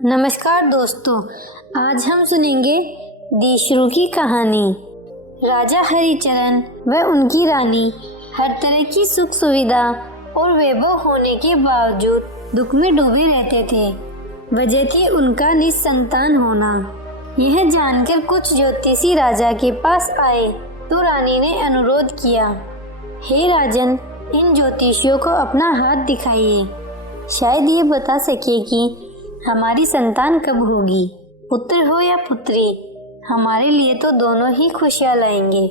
नमस्कार दोस्तों, आज हम सुनेंगे दीशरू की कहानी। राजा हरिचरण व उनकी रानी हर तरह की सुख सुविधा और वैभव होने के बावजूद दुख में डूबे रहते थे। वजह थी उनका निसंतान होना। यह जानकर कुछ ज्योतिषी राजा के पास आए तो रानी ने अनुरोध किया, हे राजन, इन ज्योतिषियों को अपना हाथ दिखाइए, शायद ये बता सके कि हमारी संतान कब होगी, पुत्र हो या पुत्री। हमारे लिए तो दोनों ही खुशियाँ लाएंगे।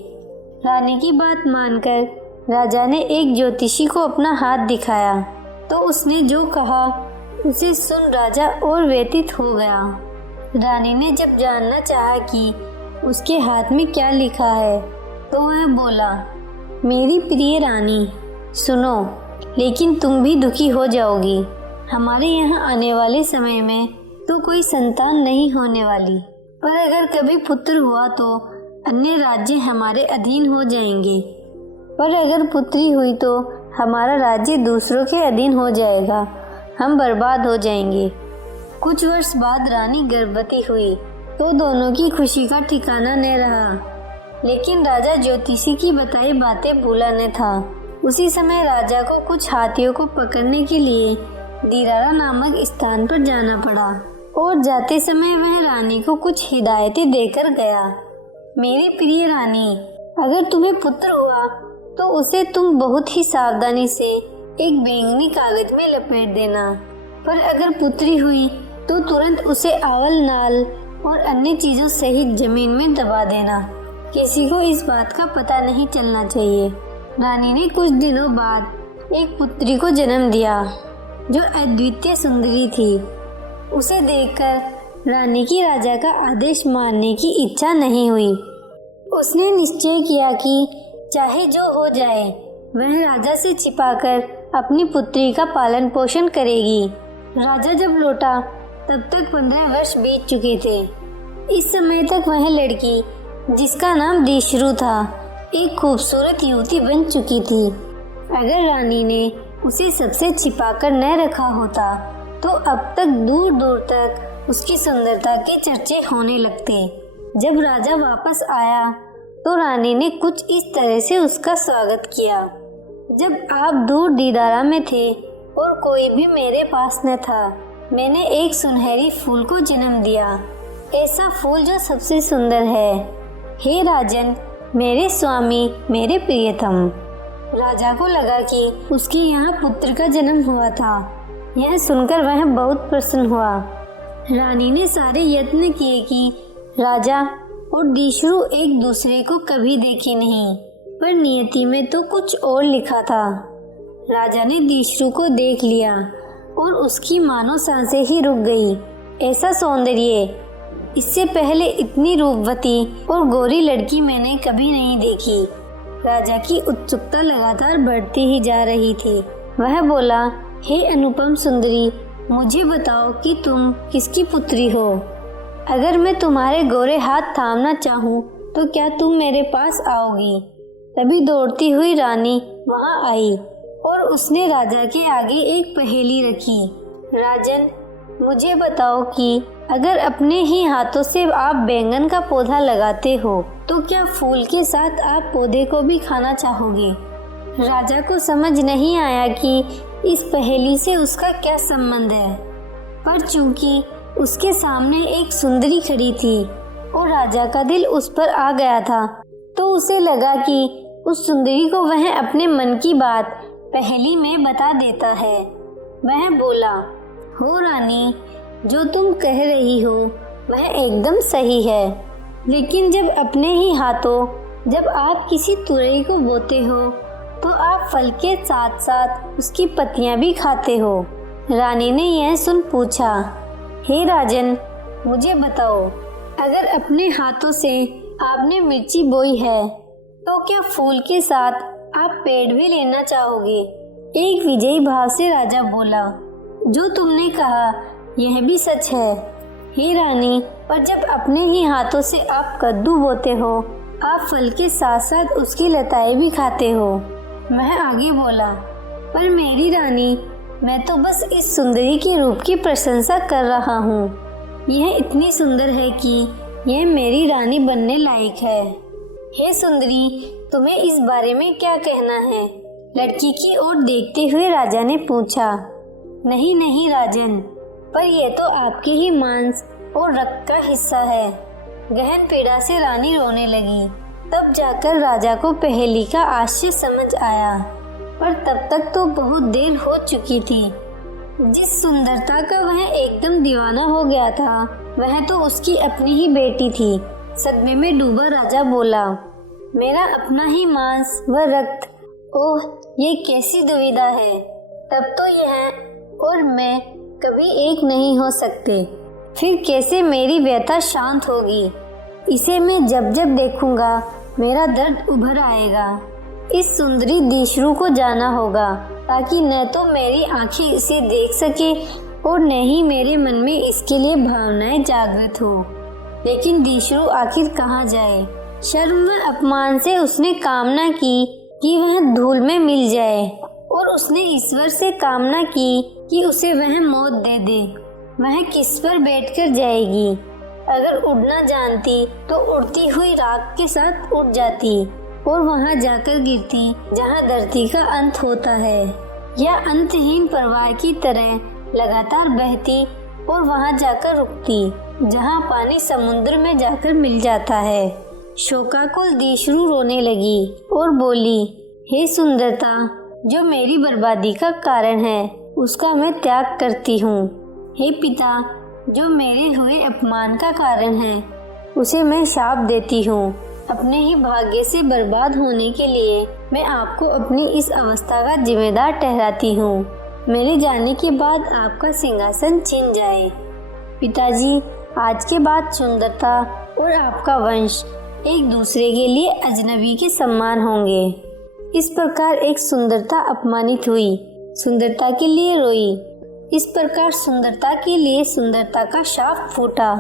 रानी की बात मानकर राजा ने एक ज्योतिषी को अपना हाथ दिखाया तो उसने जो कहा उसे सुन राजा और व्यथित हो गया। रानी ने जब जानना चाहा कि उसके हाथ में क्या लिखा है तो वह बोला, मेरी प्रिय रानी, सुनो, लेकिन तुम भी दुखी हो जाओगी। हमारे यहाँ आने वाले समय में तो कोई संतान नहीं होने वाली, पर अगर कभी पुत्र हुआ तो अन्य राज्य हमारे अधीन हो जाएंगे, पर अगर पुत्री हुई तो हमारा राज्य दूसरों के अधीन हो जाएगा, हम बर्बाद हो जाएंगे। कुछ वर्ष बाद रानी गर्भवती हुई तो दोनों की खुशी का ठिकाना न रहा, लेकिन राजा ज्योतिषी की बताई बातें भूला न था। उसी समय राजा को कुछ हाथियों को पकड़ने के लिए दीरारा नामक स्थान पर जाना पड़ा और जाते समय वह रानी को कुछ हिदायतें देकर गया। मेरी प्रिय रानी, अगर तुम्हें पुत्र हुआ तो उसे तुम बहुत ही सावधानी से एक बैंगनी कागज में लपेट देना, पर अगर पुत्री हुई तो तुरंत उसे आवल नाल और अन्य चीजों सहित जमीन में दबा देना। किसी को इस बात का पता नहीं चलना चाहिए। रानी ने कुछ दिनों बाद एक पुत्री को जन्म दिया जो अद्वितीय सुंदरी थी। उसे देखकर रानी की राजा का आदेश मानने की इच्छा नहीं हुई। उसने निश्चय किया कि चाहे जो हो जाए वह राजा से छिपाकर अपनी पुत्री का पालन पोषण करेगी। राजा जब लौटा तब तक 15 वर्ष बीत चुके थे। इस समय तक वह लड़की, जिसका नाम दीशरू था, एक खूबसूरत युवती बन चुकी थी। अगर रानी ने उसे सबसे छिपाकर न रखा होता तो अब तक दूर दूर तक उसकी सुंदरता के चर्चे होने लगते। जब राजा वापस आया तो रानी ने कुछ इस तरह से उसका स्वागत किया, जब आप दूर दीदारा में थे और कोई भी मेरे पास न था, मैंने एक सुनहरी फूल को जन्म दिया, ऐसा फूल जो सबसे सुंदर है। हे राजन, मेरे स्वामी, मेरे प्रियतम। राजा को लगा कि उसके यहाँ पुत्र का जन्म हुआ था। यह सुनकर वह बहुत प्रसन्न हुआ। रानी ने सारे यत्न किए कि राजा और दीशरू एक दूसरे को कभी देखे नहीं, पर नियति में तो कुछ और लिखा था। राजा ने दीशरू को देख लिया और उसकी मानो सांसें ही रुक गई। ऐसा सौंदर्य, इससे पहले इतनी रूपवती और गोरी लड़की मैंने कभी नहीं देखी। राजा की उत्सुकता लगातार बढ़ती ही जा रही थी। वह बोला, हे अनुपम सुंदरी, मुझे बताओ कि तुम किसकी पुत्री हो। अगर मैं तुम्हारे गोरे हाथ थामना चाहूँ तो क्या तुम मेरे पास आओगी? तभी दौड़ती हुई रानी वहाँ आई और उसने राजा के आगे एक पहेली रखी। राजन, मुझे बताओ कि अगर अपने ही हाथों से आप बैंगन का पौधा लगाते हो तो क्या फूल के साथ आप पौधे को भी खाना चाहोगे? राजा को समझ नहीं आया कि इस पहेली से उसका क्या संबंध है, पर चूंकि उसके सामने एक सुंदरी खड़ी थी और राजा का दिल उस पर आ गया था, तो उसे लगा कि उस सुंदरी को वह अपने मन की बात पहेली में बता देता है। वह बोला, हो रानी, जो तुम कह रही हो वह एकदम सही है, लेकिन जब अपने ही हाथों जब आप किसी तुरई को बोते हो तो आप फल के साथ साथ उसकी पत्तियां भी खाते हो। रानी ने यह सुन पूछा, हे राजन, मुझे बताओ, अगर अपने हाथों से आपने मिर्ची बोई है तो क्या फूल के साथ आप पेड़ भी लेना चाहोगे? एक विजयी भाव से राजा बोला, जो तुमने कहा यह भी सच है। हे रानी, पर जब अपने ही हाथों से आप कद्दू बोते हो, आप फल के साथ साथ उसकी लताएं भी खाते हो। वह आगे बोला, पर मेरी रानी, मैं तो बस इस सुंदरी के रूप की प्रशंसा कर रहा हूँ। यह इतनी सुंदर है कि यह मेरी रानी बनने लायक है। हे सुंदरी, तुम्हें इस बारे में क्या कहना है? लड़की की ओर देखते हुए राजा ने पूछा। नहीं नहीं राजन, पर यह तो आपके ही मांस और रक्त का हिस्सा है। गहन पीड़ा से रानी रोने लगी। तब जाकर राजा को पहेली का आश्चर्य समझ आया, पर तब तक तो बहुत देर हो चुकी थी। जिस सुंदरता का वह एकदम दीवाना हो गया था, वह तो उसकी अपनी ही बेटी थी। सदमे में डूबा राजा बोला, मेरा अपना ही मांस व रक्त, ओह ये कैसी दुविधा है। तब तो यह और मैं कभी एक नहीं हो सकते। फिर कैसे मेरी व्यथा शांत होगी? इसे मैं जब जब देखूंगा मेरा दर्द उभर आएगा। इस सुंदरी दीशरू को जाना होगा, ताकि न तो मेरी आंखें इसे देख सके और न ही मेरे मन में इसके लिए भावनाएं जागृत हो। लेकिन दीशरू आखिर कहाँ जाए? शर्म व अपमान से उसने कामना की कि वह धूल में मिल जाए, और उसने ईश्वर से कामना की कि उसे वह मौत दे दे। वह किस पर बैठकर जाएगी? अगर उड़ना जानती तो उड़ती हुई राख के साथ उड़ जाती और वहां जाकर गिरती जहां धरती का अंत होता है, या अंतहीन प्रवाह की तरह लगातार बहती और वहां जाकर रुकती जहां पानी समुद्र में जाकर मिल जाता है। शोकाकुल दीशरू रोने लगी और बोली, हे सुंदरता, जो मेरी बर्बादी का कारण है उसका मैं त्याग करती हूँ। हे पिता, जो मेरे हुए अपमान का कारण है उसे मैं शाप देती हूँ। अपने ही भाग्य से बर्बाद होने के लिए मैं आपको अपनी इस अवस्था का जिम्मेदार ठहराती हूँ। मेरे जाने के बाद आपका सिंहासन छिन जाए। पिताजी, आज के बाद सुंदरता और आपका वंश एक दूसरे के लिए अजनबी के समान होंगे। इस प्रकार एक सुंदरता अपमानित हुई, सुंदरता के लिए रोई। इस प्रकार सुंदरता के लिए सुंदरता का शाप फूटा।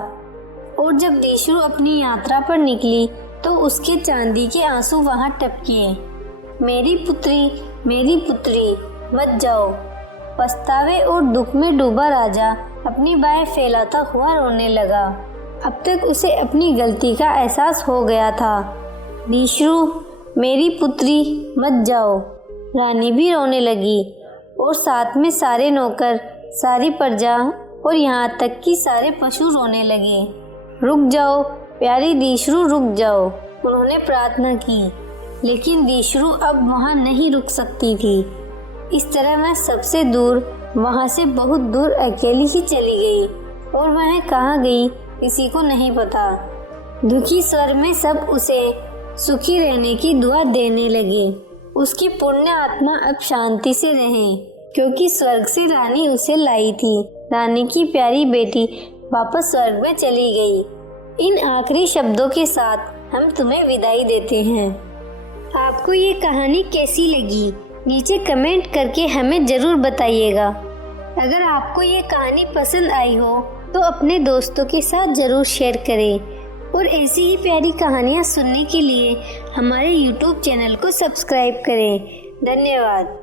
और जब दीशरू अपनी यात्रा पर निकली तो उसके चांदी के आंसू वहां टपके। मेरी पुत्री मत जाओ। पछतावे और दुख में डूबा राजा अपनी बाहें फैलाता हुआ रोने लगा। अब तक उसे अपनी गलती का एहसास हो गया था। दीशरू, मेरी पुत्री मत जाओ। रानी भी रोने लगी और साथ में सारे नौकर, सारी प्रजा और यहाँ तक कि सारे पशु रोने लगे। रुक जाओ प्यारी दीशरू, रुक जाओ, उन्होंने प्रार्थना की। लेकिन दीशरू अब वहाँ नहीं रुक सकती थी। इस तरह वह सबसे दूर, वहाँ से बहुत दूर अकेली ही चली गई, और वह कहाँ गई किसी को नहीं पता। दुखी स्वर में सब उसे सुखी रहने की दुआ देने लगे। उसकी पुण्य आत्मा अब शांति से रहे, क्योंकि स्वर्ग से रानी उसे लाई थी। रानी की प्यारी बेटी वापस स्वर्ग में चली गई। इन आखिरी शब्दों के साथ हम तुम्हें विदाई देते हैं। आपको ये कहानी कैसी लगी? नीचे कमेंट करके हमें ज़रूर बताइएगा। अगर आपको ये कहानी पसंद आई हो तो अपने दोस्तों के साथ ज़रूर शेयर करें, और ऐसी ही प्यारी कहानियाँ सुनने के लिए हमारे YouTube चैनल को सब्सक्राइब करें। धन्यवाद।